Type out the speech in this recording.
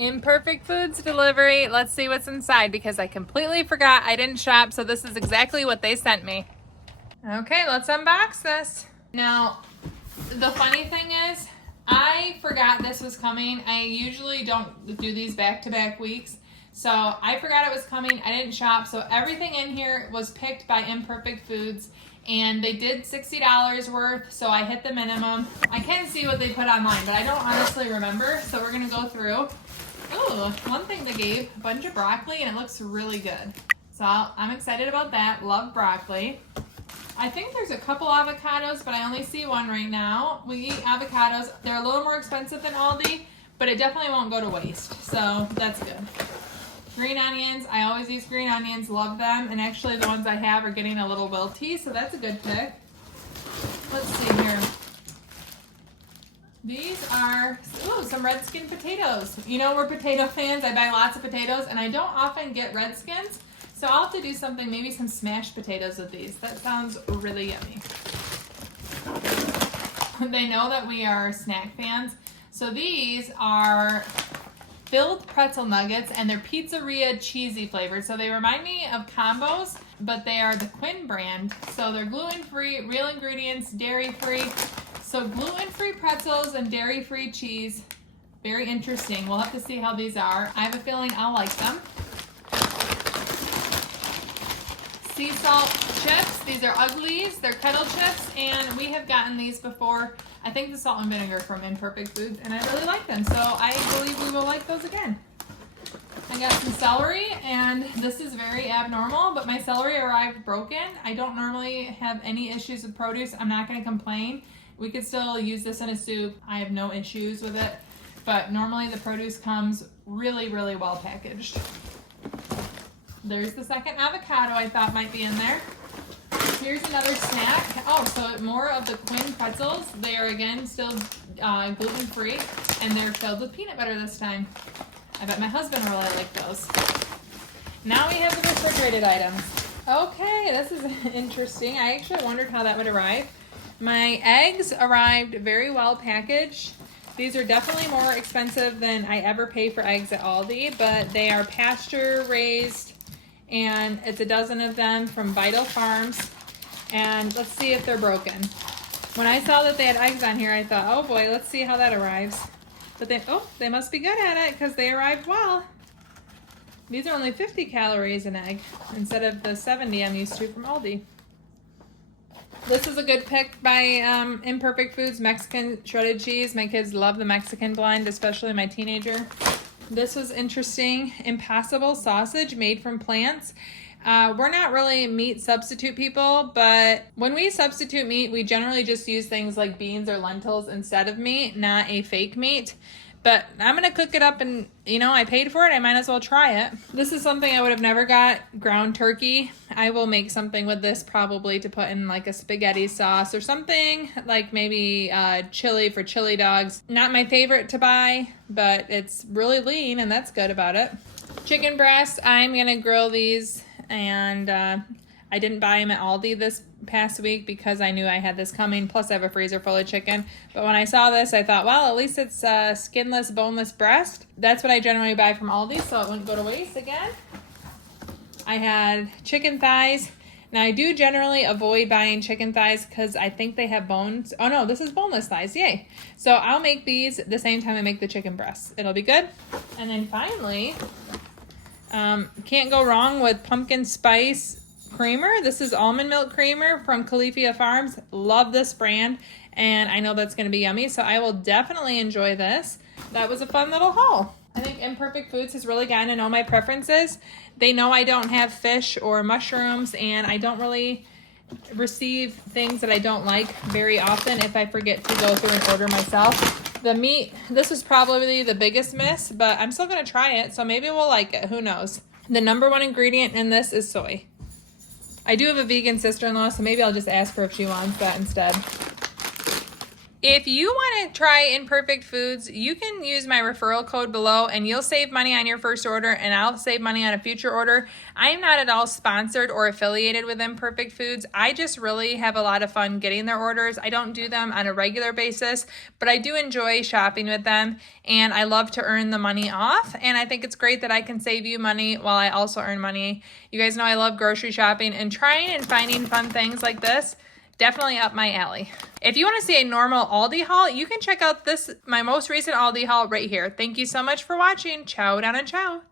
Imperfect Foods delivery. Let's see what's inside because I completely forgot I didn't shop, so this is exactly what they sent me. Okay, let's unbox this. Now, the funny thing is, I forgot this was coming. I usually don't do these back-to-back weeks, so I forgot it was coming. I didn't shop, so everything in here was picked by Imperfect Foods, and they did $60 worth, so I hit the minimum. I can see what they put online, but I don't honestly remember, so we're gonna go through. Ooh, one thing they gave, a bunch of broccoli, and it looks really good. So I'm excited about that. Love broccoli. I think there's a couple avocados, but I only see one right now. We eat avocados. They're a little more expensive than Aldi, but it definitely won't go to waste, so that's good. Green onions. I always use green onions. Love them, and actually the ones I have are getting a little wilty, so that's a good pick. Let's see here. These are, ooh, some red skin potatoes. You know, we're potato fans. I buy lots of potatoes, and I don't often get red skins, so I'll have to do something, maybe some smashed potatoes with these. That sounds really yummy. They know that we are snack fans, so these are filled pretzel nuggets, and they're pizzeria cheesy flavored. So they remind me of combos, but they are the Quinn brand. So they're gluten-free, real ingredients, dairy-free. So gluten-free pretzels and dairy-free cheese. Very interesting. We'll have to see how these are. I have a feeling I'll like them. Sea salt chips. These are uglies. They're kettle chips, and we have gotten these before. I think the salt and vinegar from Imperfect Foods, and I really like them, so I believe we will like those again. I got some celery, and this is very abnormal, but my celery arrived broken. I don't normally have any issues with produce. I'm not going to complain. We could still use this in a soup. I have no issues with it, but normally the produce comes really, really well packaged. There's the second avocado I thought might be in there. Here's another snack. Oh, so more of the Quinn pretzels. They are, again, still gluten-free, and they're filled with peanut butter this time. I bet my husband will really like those. Now we have the refrigerated items. Okay, this is interesting. I actually wondered how that would arrive. My eggs arrived very well packaged. These are definitely more expensive than I ever pay for eggs at Aldi, but they are pasture raised, and it's a dozen of them from Vital Farms. And let's see if they're broken. When I saw that they had eggs on here, I thought, oh boy, let's see how that arrives. But they must be good at it because they arrived well. These are only 50 calories an egg instead of the 70 I'm used to from Aldi. This is a good pick by Imperfect Foods, Mexican shredded cheese. My kids love the Mexican blend, especially my teenager. This was interesting. Impossible sausage made from plants. We're not really meat substitute people, but when we substitute meat, we generally just use things like beans or lentils instead of meat, not a fake meat. But I'm going to cook it up, and, you know, I paid for it. I might as well try it. This is something I would have never got, ground turkey. I will make something with this probably to put in like a spaghetti sauce or something, like maybe chili for chili dogs. Not my favorite to buy, but it's really lean, and that's good about it. Chicken breasts, I'm going to grill these, and I didn't buy them at Aldi this past week because I knew I had this coming. Plus, I have a freezer full of chicken. But when I saw this, I thought, well, at least it's skinless, boneless breast. That's what I generally buy from Aldi, so it wouldn't go to waste again. I had chicken thighs. Now, I do generally avoid buying chicken thighs because I think they have bones. Oh, no, this is boneless thighs. Yay. So I'll make these the same time I make the chicken breasts. It'll be good. And then finally, can't go wrong with pumpkin spice creamer. This is almond milk creamer from Califia Farms. Love this brand, and I know that's going to be yummy, so I will definitely enjoy this. That was a fun little haul. I think Imperfect Foods has really gotten to know my preferences. They know I don't have fish or mushrooms, and I don't really receive things that I don't like very often if I forget to go through and order myself. The meat, this is probably the biggest miss, but I'm still going to try it, so maybe we'll like it. Who knows? The number one ingredient in this is soy. I do have a vegan sister-in-law, so maybe I'll just ask her if she wants that instead. If you want to try Imperfect Foods, you can use my referral code below and you'll save money on your first order and I'll save money on a future order. I am not at all sponsored or affiliated with Imperfect Foods. I just really have a lot of fun getting their orders. I don't do them on a regular basis, but I do enjoy shopping with them and I love to earn the money off. And I think it's great that I can save you money while I also earn money. You guys know I love grocery shopping, and trying and finding fun things like this, definitely up my alley. If you want to see a normal Aldi haul, you can check out my most recent Aldi haul right here. Thank you so much for watching. Ciao down and ciao.